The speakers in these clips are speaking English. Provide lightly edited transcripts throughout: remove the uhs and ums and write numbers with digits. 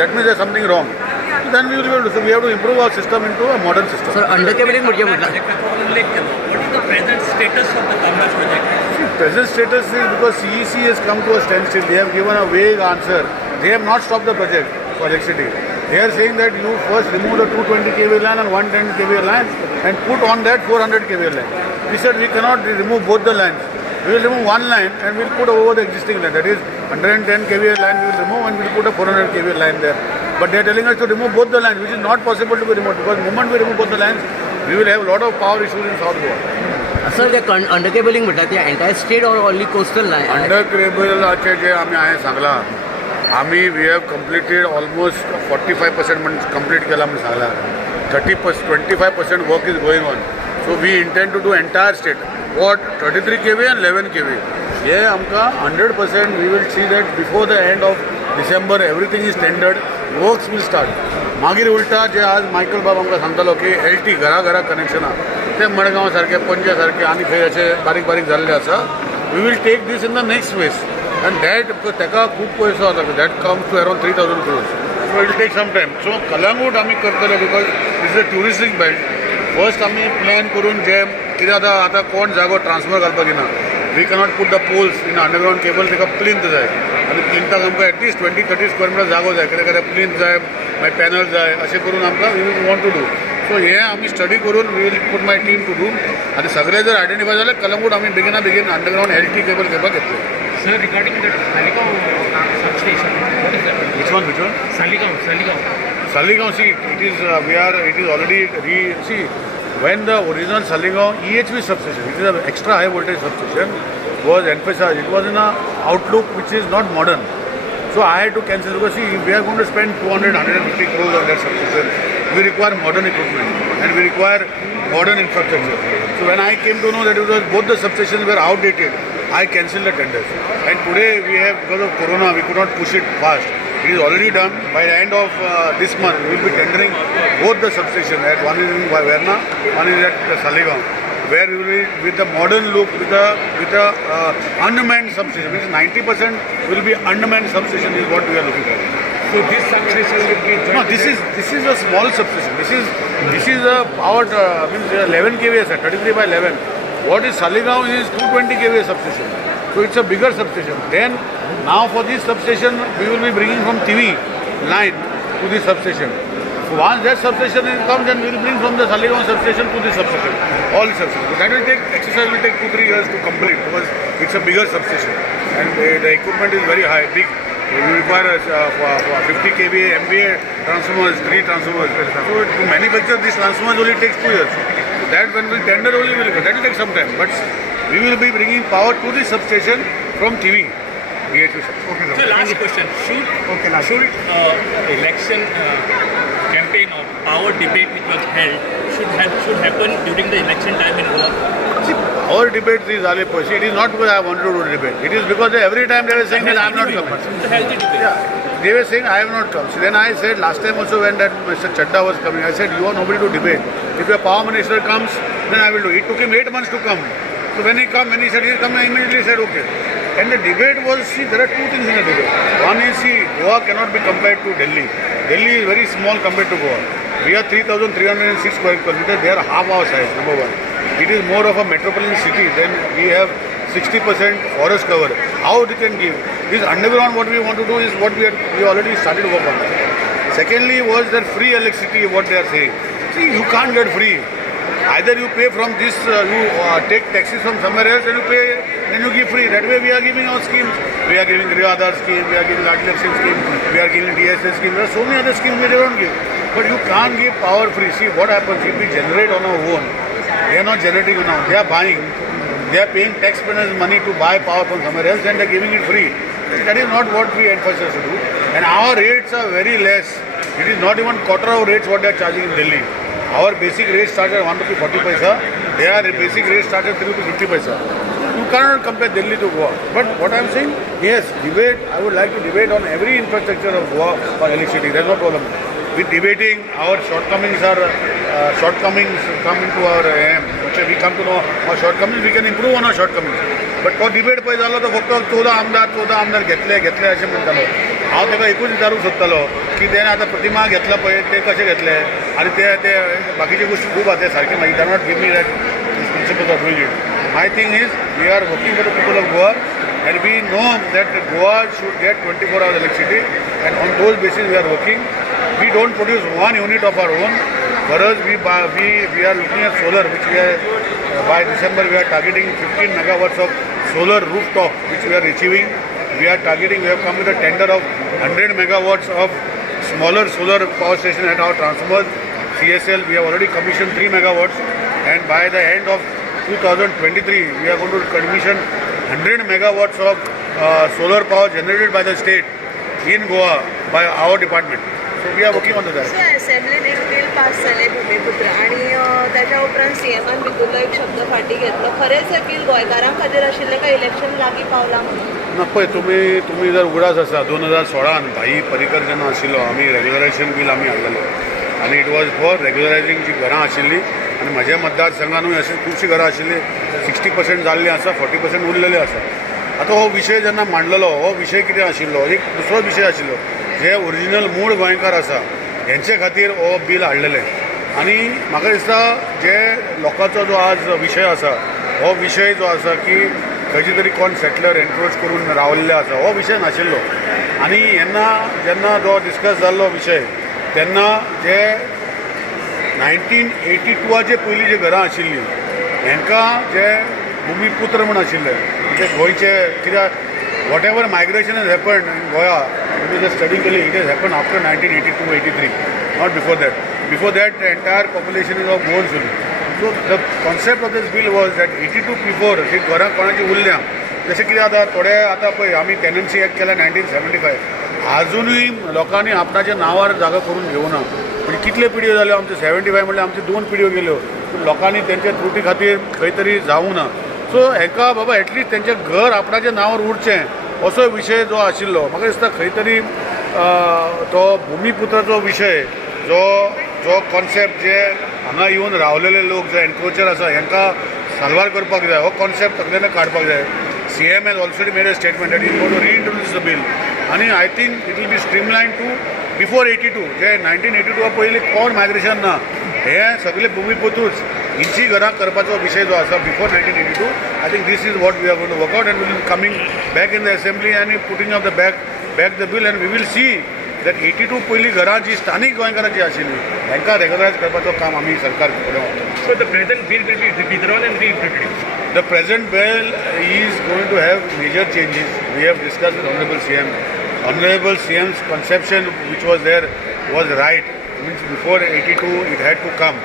that means there's something wrong. Then we will be able to. So we have to improve our system into a modern system. Sir under cabling म्हणजे म्हटलं What is the present status of the Kamla project? See, present status is because CEC has come to a standstill. They have given a vague answer. They have not stopped the project for electricity. They are saying that you first remove the 220 kV line and 110 kV line and put on that 400 kV line. We said we cannot remove both the lines. We will remove one line and we will put over the existing line. That is 110 kV line we will remove and we will put a 400 kV line there. But they are telling us to remove both the lines, which is not possible to be removed because the moment we remove both the lines, we will have a lot of power issues in South Goa. Sir ते अंडरकेबलिंग म्हणतात ते entire state और only coastal line under केबलाचे जे आम्ही आहे सांगला आम्ही we have completed almost 45% म्हणजे complete केला म्हणून सांगला 25% work is going on so we intend to do entire state what 33 kV and 11 kV हे आमकां 100% we will see that before the end of December everything is tendered works will start मागीर उलटा जे आज Michael बाब आमकां सांगतालो की LT घरा कनेक्शन आहा ते मडगांव सारखे पणजे सारखे आनी खंय अशे बारीक बारीक जाल्ले आसा we will take this in the next phase and that तेका खूब पयसो आसा that comes to around 3000 crores so it take some time so Calangute आमी करतले because it's a touristic belt first आमी प्लॅन करून जे कित्याक आतां कोण जागो ट्रान्सफर घालपाक येना we cannot put the poles in underground cable तेका प्लिंथ जाय आनी प्लिंथाक आमकां एटलीस्ट 20-30 स्क्वेअर मिटर जागो जाय कित्याक प्लिंथ जाय मागीर पॅनल जाय अशें करून आमकां we want to do so हे आमी स्टडी करून we will put my team to do आनी सगळे जर आयडेंटिफाय जाले कलंगूट आमी बेगीन अंडरग्राउंड LT केबल घेवपाक घेतले Sir, regarding the Saligaon substation, what is that? Which one? Saligaon. Saligaon, see, it is already see, when the original Saligaon EHV substation, it is an extra high voltage substation, was emphasized. It was in a outlook which is not modern. So I had to cancel because see, we are going to spend 200-150 crores on that substation. We require modern equipment and we require modern infrastructure. So when I came to know that it was both the substations were outdated, I cancelled the tenders. And today we have, because of Corona, we could not push it fast. It is already done. By the end of this month, we will be tendering both the substations. One is in Verna, one is at Saligaon, where we will be with the modern look, with the unmanned substation. Which is 90% will be unmanned substation is what we are looking for. So this substation will be No, this is a small substation. This is a powered means 11 kV, 33 by 11. What is Saligaon is 220 kV substation. So it's a bigger substation. Then now for this substation we will be bringing from TV line to this substation. So once that substation comes, then we will bring from the Saligaon substation to this substation. All the substations. So that will take exercise will take 2-3 years to complete because it's a bigger substation and the equipment is very high, big. We require 50 kV MVA transformers, 3 transformers. So to manufacture these transformers only takes 2 years. So that when we tender only that will take some time. But we will be bringing power to the substation from TV. BHP substation. So last question, should election campaign or power debate which was held should happen during the election time in Goa? See, our debate is all it is not because I wanted to do debate. It is because every time they were saying that I am not coming. It's a healthy debate. Yeah, they were saying I have not come. So then I said last time also when that Mr. Chadda was coming, I said you are nobody to debate. If your power minister comes, then I will do. It took him 8 months to come. So when he said he is coming, I immediately said okay. And the debate was, see, there are two things in the debate. One is, see, Goa cannot be compared to Delhi. Delhi is very small compared to Goa. We are 3,306 square kilometers. They are half our size, number one. It is more of a metropolitan city. Then we have 60% forest cover. How they can give? This underground, what we want to do is what we already started work on. Secondly, was that free electricity, what they are saying. See, you can't get free. Either you pay from this, you take taxes from somewhere else and you pay, then you give free. That way we are giving our schemes. We are giving Griha Aadhar scheme, we are giving Aadhar scheme, we are giving DSS scheme. There are so many other schemes we don't give. But you can't give power free. See what happens if we generate on our own. They are not generating now. They are buying. They are paying taxpayers' money to buy power from somewhere else and they are giving it free. That is not what we emphasize to do. And our rates are very less. It is not even quarter of rates what they are charging in Delhi. Our basic rate starts at 1 rupee 40 paisa. Their basic rate starts at 3 rupee 50 paisa. You cannot compare Delhi to Goa. But what I am saying, yes, debate. I would like to debate on every infrastructure of Goa or electricity. There is no problem. With debating, our shortcomings come into our aim. We come to know our shortcomings. We can improve on our shortcomings. But for debate पळय जालो तो फक्त 14 आमदार घेतले अशें म्हणटालो. हांव ताका एकूच विचारूंक सोदतालो की त्याने आता प्रतिमा घेतलं पळय ते कसे घेतले आणि ते ते बाकीचे गोष्टी खूप आहेत सारखे माहिती that not give me that principles of doing it. My thing is we are working for the people of Goa and we know that Goa should get 24 hours electricity, and on those basis we are working. We don't produce one unit of our own. For us, we are looking at solar, which we are by December we are targeting 15 megawatts of solar rooftop, which we are achieving. We are targeting. We have come with a tender of 100 megawatts of smaller solar power station at our transformers. CSL, we have already commissioned 3 megawatts, and by the end of 2023, we are going to commission 100 megawatts of solar power generated by the state in Goa by our department. So we are working on that. सो असेंब्लीन एक bill pass जालें भुमिपुत्र आणि ताच्या उपरांत सीएमान भितरलो एक शब्द फाटी घेतलो. खरेंच हें बिल गोंयकारां खातीर आशिल्लें काय इलेक्शन लागीं पावलां म्हणून? ना पळय तुम्ही जर उगडास आसा 2016 भाई पर्रीकर जेन्ना आशिल्लो आमी रेग्युलरायझेशन बील आमी हाडलेलें आनी इट वॉज फॉर रेग्युलरायझींग जी घरां आशिल्लीं आनी म्हज्या मतदारसंघानूय अशी खुबशीं घरां आशिल्लीं 60% जाल्लीं आसा 40% उरलेले आसा. आतां हो विशय जेन्ना मांडलेलो हो विशय कितें आशिल्लो एक दुसरो विशय आशिल्लो जे ओरिजिनल मूळ गोंयकार आसा हेंचे खातीर हो बील हाडलेले आनी म्हाका दिसता जे लोकांचो जो आज विशय आसा हो विशय जो आसा की खंयचे तरी कोण सेटलर एनक्रोच करून रावल्ले आसा हो विशय नाशिल्लो. आनी जेन्ना जो डिस्कस जाल्लो विशय तेन्ना जे 1982 पयलीं जे घरां आशिल्लीं हांकां जे भुमिपुत्र म्हूण आशिल्ले म्हणजे गोंयचे कित्याक whatever migration has happened in गोंया तुमी जर स्टडी केली it has happen after 1982-83 not before that entire population is of Goans only. So the concept of this bill was that 82 before जी घरां कोणाची उरल्या जशें कितें आतां थोडे आतां पळय आमी टेनन्सी एक्ट केला 1975 आजुनूय लोकांनी आपणाच्या नांवार जागा करून घेवना. म्हणजे कितले पिढयो जाल्यो आमचे 75 म्हणल्यार आमच्यो 2 पिढयो गेल्यो पूण लोकांनी तेंच्या त्रुटी खातीर खंय तरी जावूं ना. सो हाका बाबा एटलिस्ट तेंचें घर आपणाच्या नांवार उरचें असो विशय जो आशिल्लो म्हाका दिसता खंय तरी तो भुमिपुत्राचो विशय जो कॉन्सेप्ट जे हांगा येवन रावलेले लोक जे एनक्रोचर आसा हांकां साल्वार करपाक जाय हो कॉन्सेप्ट तकलेन काडपाक जाय. CM has already made a statement that he is going to reintroduce the bill and I think it will be streamlined to before 82 जे 1982 पयलीं कोण मायग्रेशन ना हे सगळे भुमिपुत्रूच हिंची घरां करपाचो विशय जो आसा before 1982 I think this is what we are going to work out and we will coming back in the assembly आनी putting of the back the bill and we will see that 82 पयलीं घरां जी स्थानीक गोंयकारांची आशिल्लीं तांकां रेग्युलरायज करपाचो काम आमी सरकार कडेन व्हरता. So the present bill will be withdrawn and reintroduced. The present bill is going to have major changes. We have discussed with Honorable CM. Honorable CM's conception which was there was right. Means before 82 it had to come.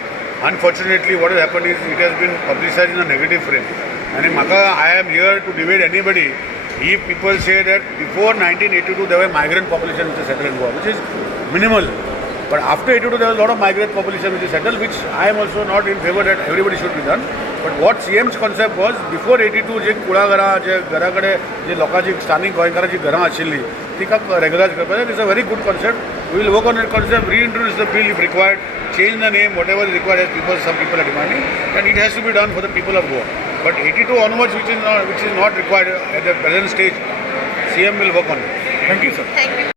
Unfortunately what has happened is it has been publicized in a negative frame. And I am here to debate anybody if people say that before 1982 there were migrant population which is settled in Goa, which is minimal. But after 82 there was a lot of migrant population which is settled, which I am also not in favor that everybody should be done. But what CM's concept was before 82 जे कुळाघरां जे घरा कडेन जे लोकांची स्थानीक गोंयकारांची घरां आशिल्लीं तिका regularise करपाचें is a very good concept. We will work on that concept, reintroduce the bill if required, change the name, whatever is required as some people are demanding, and it has to be done for the people of Goa. But 82 onwards which is not required at the present stage, CM will work on it. Thank you, sir. Thank you.